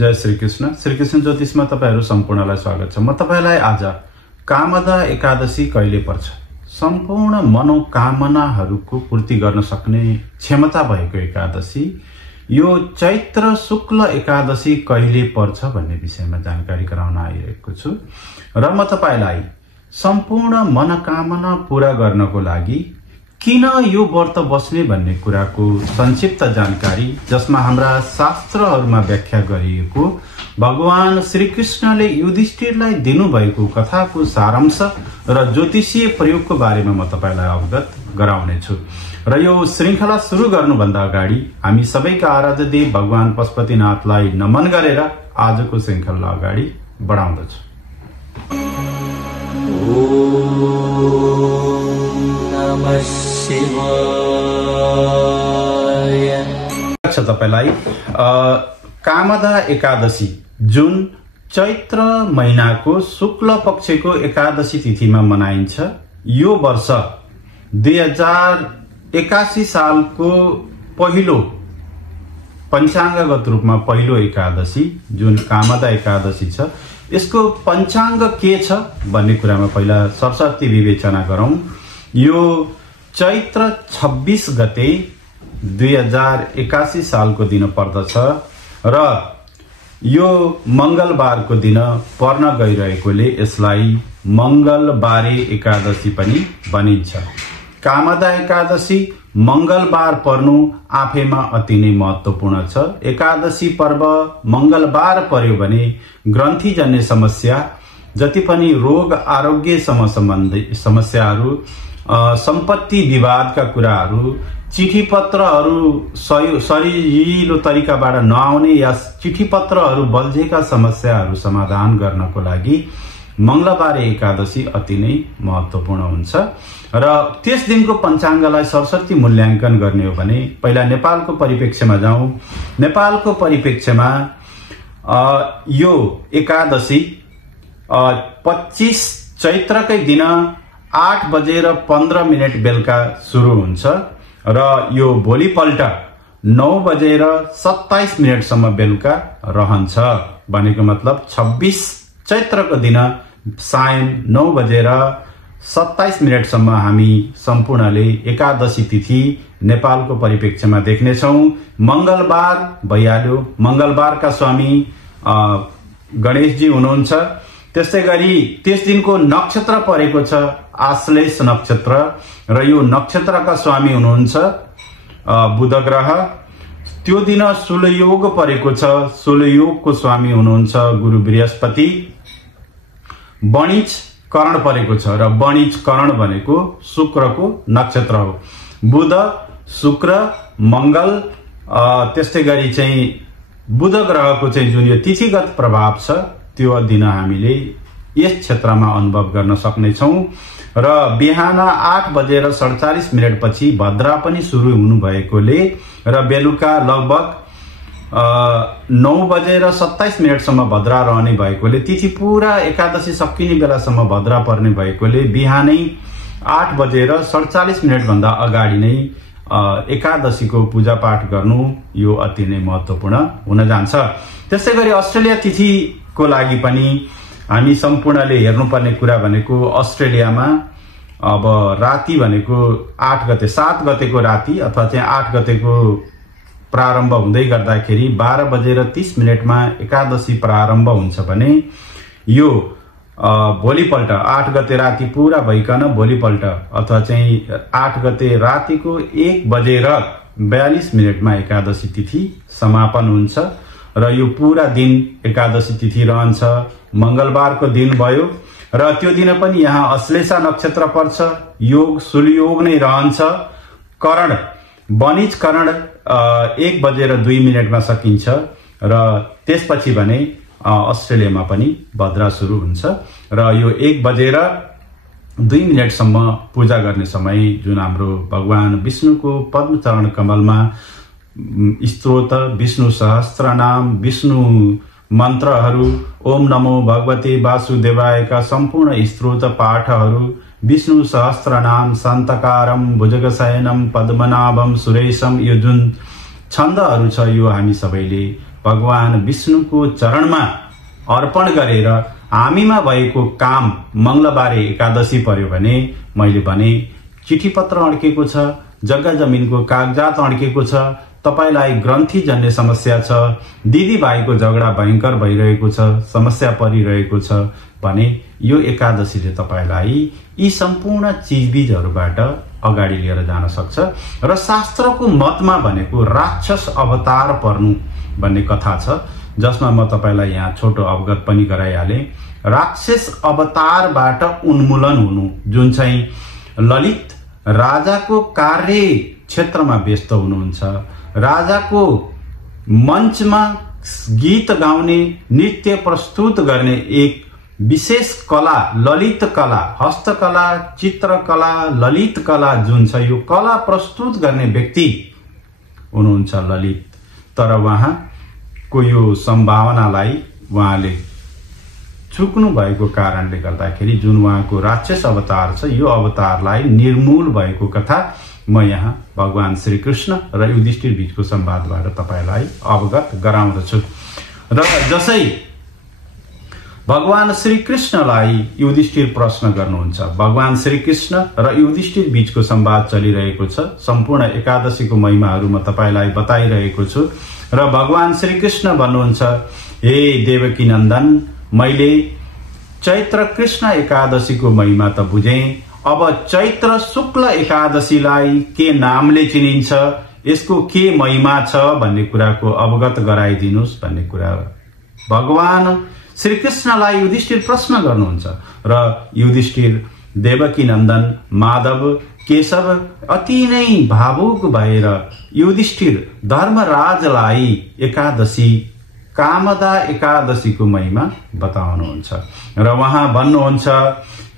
जय श्री कृष्ण ज्योतिषमा तपाईहरु सम्पूर्णलाई स्वागत छ। म तपाईलाई आज कामदा एकादशी कहिले पर्छ, सम्पूर्ण मनोकामनाहरूको पूर्ति गर्न सक्ने क्षमता भएको एकादशी, यो चैत्र शुक्ल एकादशी कहिले पर्छ भन्ने विषयमा जानकारी गराउन आइरहेको छु। र म तपाईलाई सम्पूर्ण मनोकामना पूरा गर्नको लागि किन यो व्रत बस्ने भन्ने कुराको संक्षिप्त जानकारी, जसमा हाम्रा शास्त्रहरूमा व्याख्या गरिएको भगवान श्री कृष्णले युधिष्ठिरलाई दिनुभएको कथाको सारांश र ज्योतिषीय प्रयोगको बारेमा म तपाईलाई अवगत गराउने छु। र यो श्रृंखला सुरु गर्नुभन्दा अगाडि हामी सबैका आराध्य देव भगवान पशुपतिनाथलाई नमन गरेर आजको श्रृंखला अगाडि बढाउँदछु। नमः शिवाय। तपाईलाई कामदा एकादशी जुन चैत्र महिनाको शुक्ल पक्षको एकादशी तिथिमा मनाइन्छ। यो वर्ष 2081 सालको पहिलो पञ्चाङ्गगत रूपमा पहिलो एकादशी जुन कामदा एकादशी छ, यसको पञ्चाङ्ग के छ भन्ने कुरामा पहिला सरसर्ती विवेचना गरौं। यो चैत्र 26 गते 2081 सालको दिन पर्दछ र यो मंगलबारको दिन पर्न गइरहेकोले यसलाई मंगलबारे एकादशी पनि भनिन्छ। कामदा एकादशी मंगलबार पर्नु आफैमा अति नै महत्त्वपूर्ण छ। एकादशी पर्व मंगलबार पर्यो भने ग्रन्थीजन्य समस्या, जति पनि रोग आरोग्यसँग सम्बन्धित समस्याहरू, सम्पत्ति विवादका कुराहरू, चिठी पत्रहरू सजिलो तरिकाबाट नआउने या चिठी पत्रहरू बल्झेका समस्याहरू समाधान गर्नको लागि मंगलबार एकादशी अति नै महत्त्वपूर्ण हुन्छ। र त्यस दिनको पञ्चाङ्गलाई सरस्वती मूल्याङ्कन गर्ने हो भने पहिला नेपालको परिप्रेक्ष्यमा जाउँ। नेपालको परिप्रेक्ष्यमा यो एकादशी 25 चैत्रकै दिन 8:15 बेलुका सुरु हुन्छ र यो भोलिपल्ट 9:27 सम्म बेलुका रहन्छ। भनेको मतलब 26 चैत्रको दिन सायं 9:27 सम्म हामी सम्पूर्णले एकादशी तिथि नेपालको परिप्रेक्ष्यमा देख्नेछौं। मंगलबार भइहाल्यो, मंगलबारका स्वामी गणेशजी हुनुहुन्छ। त्यस्तै गरी त्यस दिनको नक्षत्र परेको छ आश्लेष नक्षत्र र यो नक्षत्रका स्वामी हुनुहुन्छ बुध ग्रह। त्यो दिन सूर्ययोग परेको छ, सूर्ययोगको स्वामी हुनुहुन्छ गुरु बृहस्पति। वणिज करण परेको छ र वणिज करण भनेको शुक्रको नक्षत्र हो। बुध, शुक्र, मंगल, त्यस्तै गरी चाहिँ बुध ग्रहको चाहिँ जुन यो तिथिगत प्रभाव छ त्यो दिन हामीले यस क्षेत्रमा अनुभव गर्न सक्नेछौं। र बिहान 8:47 पछि भद्रा पनि सुरु हुनु भएकोले र बेलुका लगभग 9:27 सम्म भद्रा रहने भएकोले तिथि पूरा एकादशी सकिने बेलासम्म भद्रा पर्ने भएकोले बिहानै 8:47 भन्दा अगाडि नै एकादशीको पूजा पाठ गर्नु यो अति नै महत्त्वपूर्ण हुन जान्छ। त्यसै गरी अस्ट्रेलिया तिथिको लागि पनि हामी सम्पूर्णले हेर्नुपर्ने कुरा भनेको अस्ट्रेलियामा अब राति भनेको 8 गते 7 गतेको राति अथवा चाहिँ 8 गतेको प्रारम्भ हुँदै गर्दाखेरि 12:30 एकादशी प्रारम्भ हुन्छ भने यो भोलिपल्ट 8 गते राति पूरा भइकन भोलिपल्ट अथवा चाहिँ 8 गते रातिको 1:42 एकादशी तिथि समापन हुन्छ र यो पूरा दिन एकादशी तिथि रहन्छ। मंगलबारको दिन भयो र त्यो दिन पनि यहाँ अश्लेषा नक्षत्र पर्छ, योग सूर्ययोग नै रहन्छ। करण वणिज करण 1:02 सकिन्छ र त्यसपछि भने अस्ट्रेलियामा पनि भद्रा सुरु हुन्छ र यो 1:02 सम्म पूजा गर्ने समय जुन हाम्रो भगवान विष्णुको पद्मचरण कमलमा स्तोत्र, विष्णु सहस्त्रनाम, विष्णु मन्त्रहरू, ओम नमो भगवते वासुदेवायका सम्पूर्ण स्तोत्र पाठहरू, विष्णु सहस्त्रनाम, शान्तकारम, भुजगशयनम, पद्मनाभम, सुरेशम, यो जुन छन्दहरू छ यो हामी सबैले भगवान विष्णुको चरणमा अर्पण गरेर हामीमा भएको काम मंगलबारे एकादशी पर्यो भने मैले भने चिठी पत्र अड्केको छ, जग्गा जमिनको कागजात अड्केको छ, तपाईलाई ग्रन्थि जन्य समस्या छ, दिदी भाइको झगडा भयंकर भइरहेको छ, समस्या परिरहेको छ भने यो एकादशीले तपाईलाई यी सम्पूर्ण चीजबीजहरुबाट अगाडि लिएर जान सक्छ। र शास्त्रको मतमा भनेको राक्षस अवतार पर्नु भन्ने कथा छ, जसमा म तपाईलाई यहाँ छोटो अवगत पनि गराइहाले। राक्षस अवतारबाट उन्मूलन हुनु, जुन चाहिँ ललित राजाको कार्य क्षेत्रमा व्यस्त हुनुहुन्छ, राजाको मञ्चमा गीत गाउने, नृत्य प्रस्तुत गर्ने एक विशेष कला, ललित कला, हस्तकला, चित्रकला, ललित कला जुन छ, यो कला प्रस्तुत गर्ने व्यक्ति हुनुहुन्छ ललित। तर उहाँको यो सम्भावनालाई उहाँले चुक्नु भएको कारणले गर्दाखेरि जुन उहाँको राक्षस अवतार छ, यो अवतारलाई निर्मूल भएको कथा म यहाँ भगवान श्री कृष्ण र युधिष्ठिर बीचको संवादबाट तपाईलाई अवगत गराउँदछु। र जसै भगवान श्री कृष्णलाई युधिष्ठिर प्रश्न गर्नुहुन्छ, भगवान श्री कृष्ण र युधिष्ठिर बीचको संवाद चलिरहेको छ, सम्पूर्ण एकादशीको महिमाहरू म तपाईलाई बताइरहेको छु। र भगवान श्री कृष्ण भन्नुहुन्छ, हे देवकी नन्दन, मैले चैत्र कृष्ण एकादशीको महिमा त बुझेँ, अब चैत्र शुक्ल एकादशीलाई के नामले चिनिन्छ, यसको के महिमा छ भन्ने कुराको अवगत गराइदिनुस् भन्ने कुरा भगवान श्री कृष्णलाई युधिष्ठिर प्रश्न गर्नुहुन्छ। र युधिष्ठिर देवकी नन्दन माधव केशव अति नै भावुक भएर युधिष्ठिर धर्मराजलाई एकादशी कामदा एकादशीको महिमा बताउनुहुन्छ। र उहाँ भन्नुहुन्छ,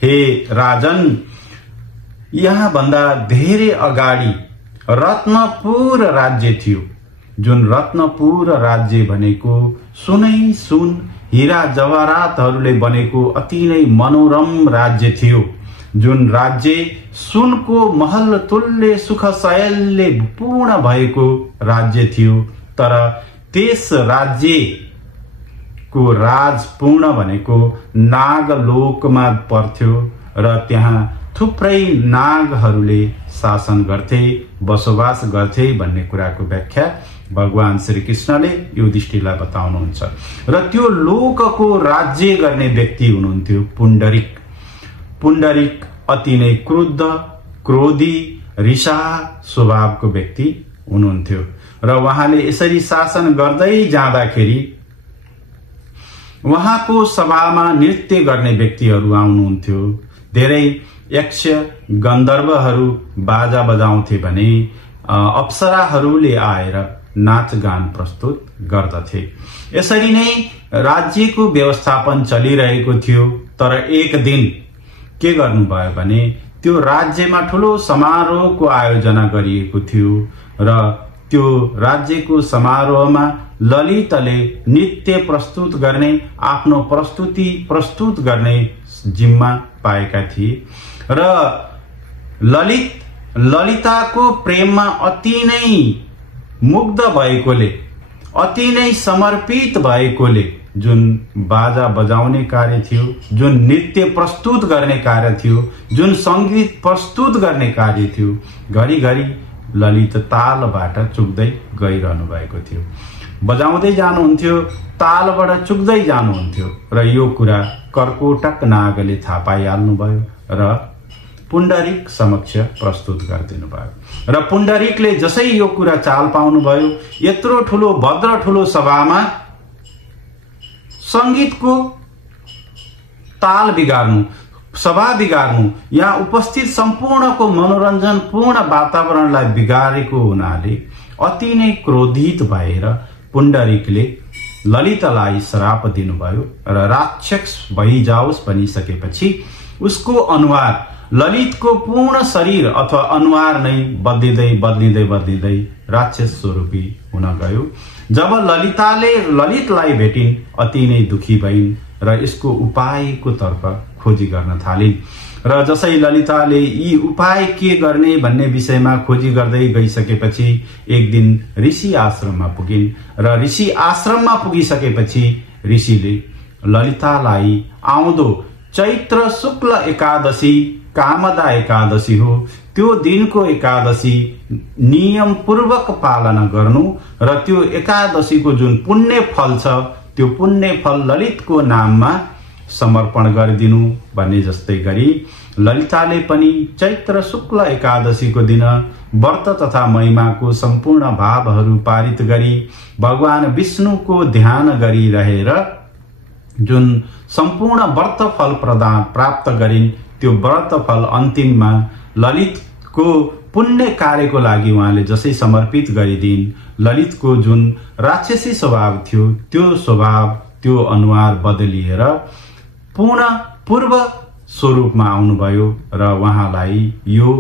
हे राजन, यहाँ भन्दा धेरै अगाडि रत्नपुर राज्य थियो, जुन रत्नपुर राज्य भनेको सुनै सुन हीरा जवाहरातहरूले बनेको अति नै मनोरम राज्य थियो, जुन राज्य सुनको महल तुल्य सुख शयलले पूर्ण भएको राज्य थियो। तर त्यस राज्यको राज पूर्ण भनेको नागलोकमा पर्थ्यो र त्यहाँ थुप्रै नागहरूले शासन गर्थे, बसोबास गर्थे भन्ने कुराको व्याख्या भगवान श्री कृष्णले युधिष्ठिरलाई बताउनुहुन्छ। र त्यो लोकको राज्य गर्ने व्यक्ति हुनुहुन्थ्यो पुण्डरिक। पुण्डरिक अति नै क्रुद्ध, क्रोधी, रिसा स्वभावको व्यक्ति हुनुहुन्थ्यो। र उहाँले यसरी शासन गर्दै जाँदाखेरि उहाँको सभामा नृत्य गर्ने व्यक्तिहरू आउनुहुन्थ्यो। धेरै यक्ष गन्धर्वहरू बाजा बजाउँथे भने अप्सराहरूले आएर नाचगान प्रस्तुत गर्दथे। यसरी नै राज्यको व्यवस्थापन चलिरहेको थियो। तर एक दिन के गर्नुभयो भने त्यो राज्यमा ठूलो समारोहको आयोजना गरिएको थियो र त्यो राज्यको समारोहमा ललितले नृत्य प्रस्तुत गर्ने, आफ्नो प्रस्तुति प्रस्तुत गर्ने जिम्मा पाएका थिए। र ललिताको प्रेममा अति नै मुग्ध भएकोले, अति नै समर्पित भएकोले जुन बाजा बजाउने कार्य थियो, जुन नृत्य प्रस्तुत गर्ने कार्य थियो, जुन संगीत प्रस्तुत गर्ने कार्य थियो, घरिघरि ललित तालबाट चुक्दै गइरहनु भएको थियो। बजाउँदै जानुहुन्थ्यो, तालबाट चुक्दै जानुहुन्थ्यो र यो कुरा कर्कोटक नागले थाहा पाइहाल्नुभयो र पुण्डरिक समक्ष प्रस्तुत गरिदिनु भयो। र पुण्डरिकले जसै यो कुरा चाल पाउनुभयो, यत्रो ठूलो भद्र ठूलो सभामा संगीतको ताल बिगार्नु, सभा बिगार्नु, यहाँ उपस्थित सम्पूर्णको मनोरञ्जन पूर्ण वातावरणलाई बिगारेको हुनाले अति नै क्रोधित भएर पुण्डरिकले ललितलाई श्राप दिनुभयो र राक्षस भइजाओस् भनिसकेपछि उसको अनुहार ललितको पूर्ण शरीर अथवा अनुहार नै बदलिँदै बदलिँदै बदलिँदै राक्षस स्वरूपी हुन गयो। जब ललितलाई भेटिन् अति नै दुखी भइन् र यसको उपायको तर्फ खोजी गर्न थालिन् र जसै ललिताले यी उपाय के गर्ने भन्ने विषयमा खोजी गर्दै गइसकेपछि एक दिन ऋषि आश्रममा पुगिन् र ऋषि आश्रममा पुगिसकेपछि ऋषिले ललितालाई आउँदो चैत्र शुक्ल एकादशी कामदा एकादशी हो, त्यो दिनको एकादशी नियम पूर्वक पालना गर्नु र त्यो एकादशीको जुन पुण्य फल छ त्यो पुण्य फल ललितको नाममा समर्पण गरिदिनु भन्ने जस्तै गरी ललिताले पनि चैत्र शुक्ल एकादशीको दिन व्रत तथा महिमाको सम्पूर्ण भावहरू पारित गरी भगवान विष्णुको ध्यान गरिरहेर जुन सम्पूर्ण व्रत फल प्रदान प्राप्त गरिन्। त्यो व्रत फल अन्तिममा ललितको पुण्य कार्यको लागि उहाँले जसै समर्पित गरिदिन्, ललितको जुन राक्षसी स्वभाव थियो त्यो स्वभाव त्यो अनुहार बदलिएर पुनः पूर्व स्वरूपमा आउनुभयो र उहाँलाई यो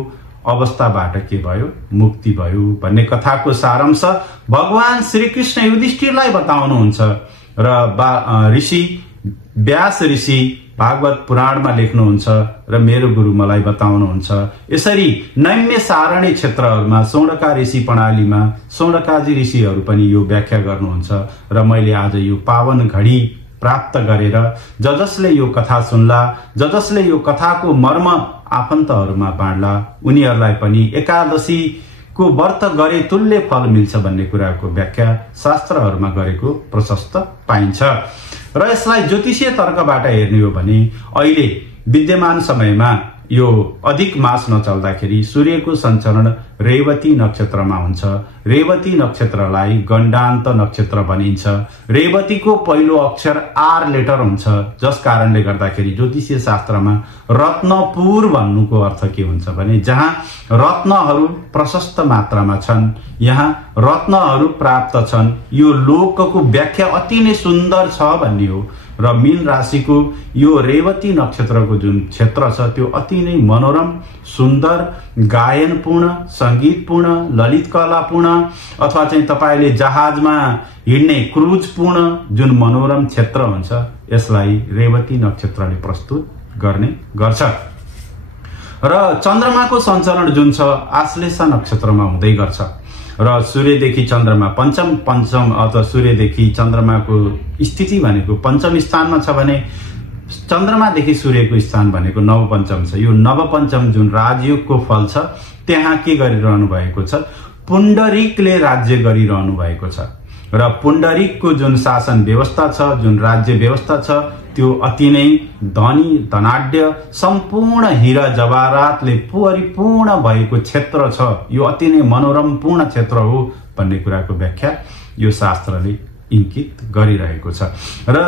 अवस्थाबाट के भयो, मुक्ति भयो भन्ने कथाको सारांश भगवान श्रीकृष्ण युधिष्ठिरलाई बताउनुहुन्छ र ऋषि व्यास ऋषि भागवत पुराणमा लेख्नुहुन्छ र मेरो गुरु मलाई बताउनुहुन्छ। यसरी नैम्य सारणी क्षेत्रहरूमा सौनका ऋषि प्रणालीमा सौनकाजी ऋषिहरू पनि यो व्याख्या गर्नुहुन्छ र मैले आज यो पावन घडी प्राप्त गरेर जसले यो कथा सुन्ला, जसले यो कथाको मर्म आफन्तहरूमा बाँड्ला, उनीहरूलाई पनि एकादशीको व्रत गरे तुल्य फल मिल्छ भन्ने कुराको व्याख्या शास्त्रहरूमा गरेको प्रशस्त पाइन्छ। र यसलाई ज्योतिषीय तर्कबाट हेर्ने हो भने अहिले विद्यमान समयमा यो अधिक मास नचल्दाखेरि सूर्यको सञ्चरण रेवती नक्षत्रमा हुन्छ। रेवती नक्षत्रलाई गण्डान्त नक्षत्र भनिन्छ। रेवतीको पहिलो अक्षर आर लेटर हुन्छ, जस कारणले गर्दाखेरि ज्योतिषीय शास्त्रमा रत्नपुर भन्नुको अर्थ के हुन्छ भने जहाँ रत्नहरू प्रशस्त मात्रामा छन्, यहाँ रत्नहरू प्राप्त छन्, यो लोकको व्याख्या अति नै सुन्दर छ भन्ने हो। र मीन राशिको यो रेवती नक्षत्रको जुन क्षेत्र छ त्यो अति नै मनोरम, सुन्दर, गायनपूर्ण, संगीतपूर्ण, ललित कलापूर्ण अथवा चाहिँ तपाईले जहाजमा हिड्ने क्रुजपूर्ण जुन मनोरम क्षेत्र हुन्छ, यसलाई रेवती नक्षत्रले प्रस्तुत गर्ने गर्छ। र चन्द्रमाको सञ्चरण जुन छ आश्लेषा नक्षत्रमा हुँदै गर्छ र सूर्यदेखि चन्द्रमा पंचम अथवा सूर्यदेखि चन्द्रमाको स्थिति भनेको पंचम स्थानमा छ भने चन्द्रमादेखि सूर्यको स्थान भनेको नवपञ्चम छ। यो नवपञ्चम जुन राजयोगको फल छ त्यहाँ के गरिरहनु भएको छ, पुण्डरीकले राज्य गरिरहनु भएको छ र पुण्डरीकको जुन शासन व्यवस्था छ, जुन राज्य व्यवस्था छ त्यो अति नै धनी धनाढ्य सम्पूर्ण हीरा जवाहरातले परिपूर्ण भएको क्षेत्र छ। यो अति नै मनोरमपूर्ण क्षेत्र हो भन्ने कुराको व्याख्या यो शास्त्रले इंकित गरिरहेको छ। र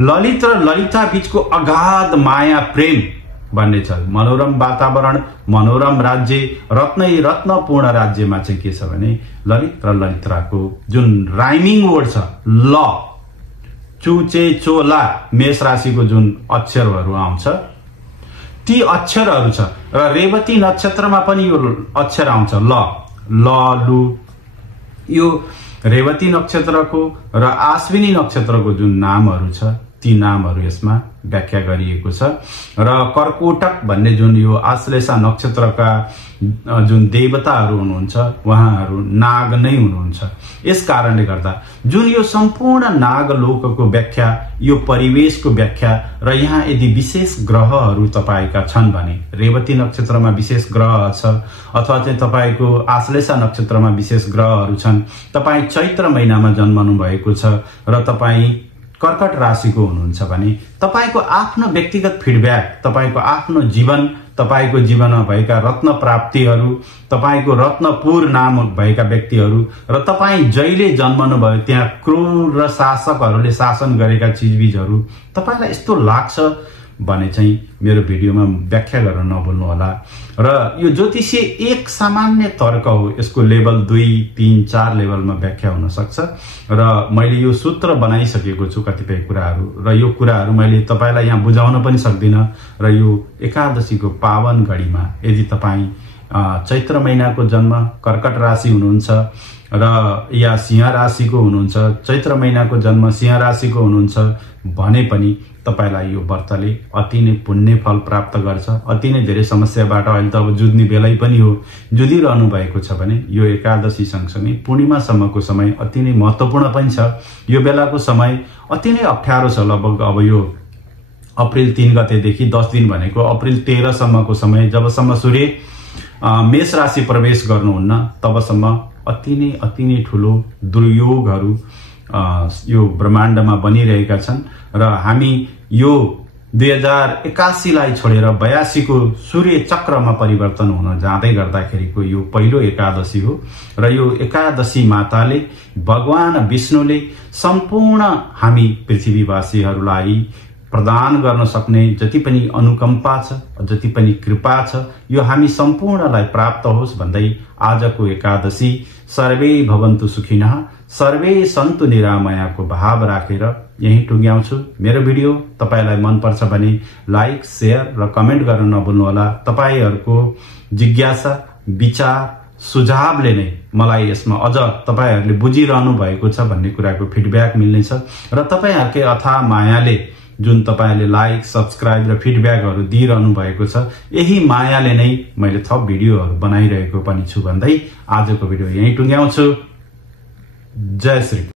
ललित र ललिता बीचको अगाध माया प्रेम भन्ने छ। मनोरम वातावरण, मनोरम राज्य, रत्नपूर्ण राज्यमा चाहिँ के छ भने ललित र ललित्राको जुन राइमिङ वर्ड छ ल, चुचे चोला, मेष राशिको जुन अक्षरहरू आउँछ ती अक्षरहरू छ र रेवती नक्षत्रमा पनि यो अक्षर आउँछ ल, लु। यो रेवती नक्षत्रको र आश्विनी नक्षत्रको जुन नामहरू छ ती नामहरू यसमा व्याख्या गरिएको छ। र कर्कोटक भन्ने जुन यो आश्लेषा नक्षत्रका जुन देवताहरू हुनुहुन्छ उहाँहरू नाग नै हुनुहुन्छ। यस कारणले गर्दा जुन यो सम्पूर्ण नागलोकको व्याख्या, यो परिवेशको व्याख्या र यहाँ यदि विशेष ग्रहहरू तपाईका छन् भने रेवती नक्षत्रमा विशेष ग्रह छ अथवा चाहिँ तपाईको आश्लेषा नक्षत्रमा विशेष ग्रहहरू छन्, तपाई चैत्र महिनामा जन्मनु भएको छ र तपाई कर्कट राशिको हुनुहुन्छ भने तपाईको आफ्नो व्यक्तिगत फिडब्याक, तपाईको आफ्नो जीवन, तपाईको जीवनमा भएका रत्न प्राप्तिहरू, तपाईको रत्नपुर नाम भएका व्यक्तिहरू र तपाई जहिले जन्मनु भयो त्यहाँ क्रूर र शासकहरूले शासन गरेका चिजबिजहरू तपाईलाई यस्तो लाग्छ भने चाहिँ मेरो भिडियोमा व्याख्या गर्न नभुल्नु होला। र यो ज्योतिषीय एक सामान्य तर्क हो, यसको लेभल 2, 3, 4 लेभलमा व्याख्या हुन सक्छ र मैले यो सूत्र बनाइसकेको छु कतिपय कुराहरू र यो कुराहरू मैले तपाईलाई यहाँ बुझाउन पनि सक्दिन। र यो एकादशीको पावन घडीमा यदि तपाई चैत्र महिनाको जन्म, कर्कट राशि हुनुहुन्छ र या सिंह राशिको हुनुहुन्छ, चैत्र महिनाको जन्म सिंह राशिको हुनुहुन्छ भने पनि तपाईलाई यो व्रतले अति नै पुण्य फल प्राप्त गर्छ। अति नै धेरै समस्याबाट अहिले त अब जुझ्ने बेलै पनि हो, जुधिरहनु भएको छ भने यो एकादशी सँगसँगै पूर्णिमासम्मको समय अति नै महत्त्वपूर्ण पनि छ। यो बेलाको समय अति नै अप्ठ्यारो छ। लगभग अब यो अप्रिल 3 गतेदेखि 10 दिन भनेको अप्रिल 13 सम्मको समय, जबसम्म सूर्य मेष राशि प्रवेश गर्नुहुन्न तबसम्म अति नै ठुलो दुर्योगहरू यो ब्रह्माण्डमा बनिरहेका छन्। र हामी यो 2081 लाई छोडेर 82 को सूर्य चक्रमा परिवर्तन हुन जाँदै गर्दाखेरिको यो पहिलो एकादशी हो। र यो एकादशी माताले भगवान विष्णुले सम्पूर्ण हामी पृथ्वीवासीहरूलाई प्रदान गर्न सक्ने जति पनि अनुकम्पा छ, जति पनि कृपा छ, यो हामी सम्पूर्णलाई प्राप्त होस् भन्दै आजको एकादशी सर्वे भवन्तु सुखिनः सर्वे सन्तु निरामयाको भाव राखेर यही टुङ्ग्याउँछु। मेरो भिडियो तपाईलाई मन पर्छ भने लाइक, शेयर र कमेन्ट गर्न नभुल्नुहोला। तपाईहरुको जिज्ञासा, विचार, सुझावले नै मलाई यसमा अझ तपाईहरुले बुझिरहनु भएको छ भन्ने कुराको फिडब्याक मिल्नेछ। र तपाईहरुकै अथाह मायाले जुन तपाईहरुले लाइक, सब्स्क्राइब र फिडब्याकहरु दिइरहनु भएको छ, यही मायाले नै मैले थप भिडियोहरु बनाइरहेको पनि छु भन्दै आजको भिडियो यही टुङ्ग्याउँछु। जय श्री